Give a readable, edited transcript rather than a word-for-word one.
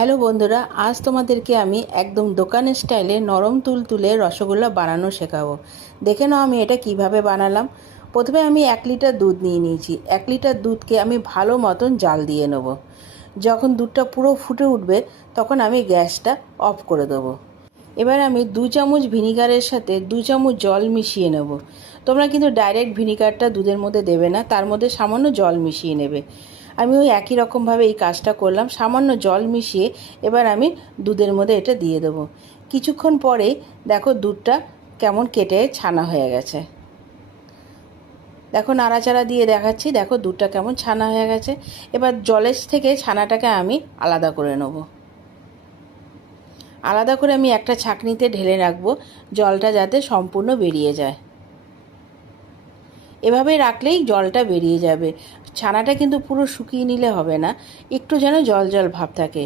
Hello বন্ধুরা, আজ তোমাদেরকে আমি একদম দোকানের স্টাইলে নরম তুলতুলে রসগোল্লা বানানো শেখাবো। দেখে নাও আমি এটা কিভাবে বানালাম। প্রথমে আমি 1 লিটার দুধ নিয়ে নিয়েছি। 1 লিটার দুধকে আমি ভালো মতন জাল দিয়ে নেব। যখন দুধটা পুরো ফুটে উঠবে তখন আমি গ্যাসটা অফ করে দেবো। এবার আমি 2 চামচ ভিনিগারের সাথে 2 চামচ জল মিশিয়ে নেব। তোমরা কিন্তু ডাইরেক্ট ভিনিগারটা দুধের মধ্যে দেবে না, তার মধ্যে সামান্য জল মিশিয়ে নেবে। আমি ওই একই রকমভাবে এই কাজটা করলাম, সামান্য জল মিশিয়ে এবার আমি দুধের মধ্যে এটা দিয়ে দেবো। কিছুক্ষণ পরে দেখো দুধটা কেমন কেটে ছানা হয়ে গেছে। দেখো নাড়াচাড়া দিয়ে দেখাচ্ছি, দেখো দুধটা কেমন ছানা হয়ে গেছে। এবার জলের থেকে ছানাটাকে আমি আলাদা করে নেব। আলাদা করে আমি একটা ছাঁকনিতে ঢেলে রাখবো, জলটা যাতে সম্পূর্ণ বেরিয়ে যায়। এভাবে রাখলেই জলটা বেরিয়ে যাবে। ছানাটা কিন্তু পুরো শুকিয়ে নিলে হবে না, একটু যেন জল জল ভাব থাকে।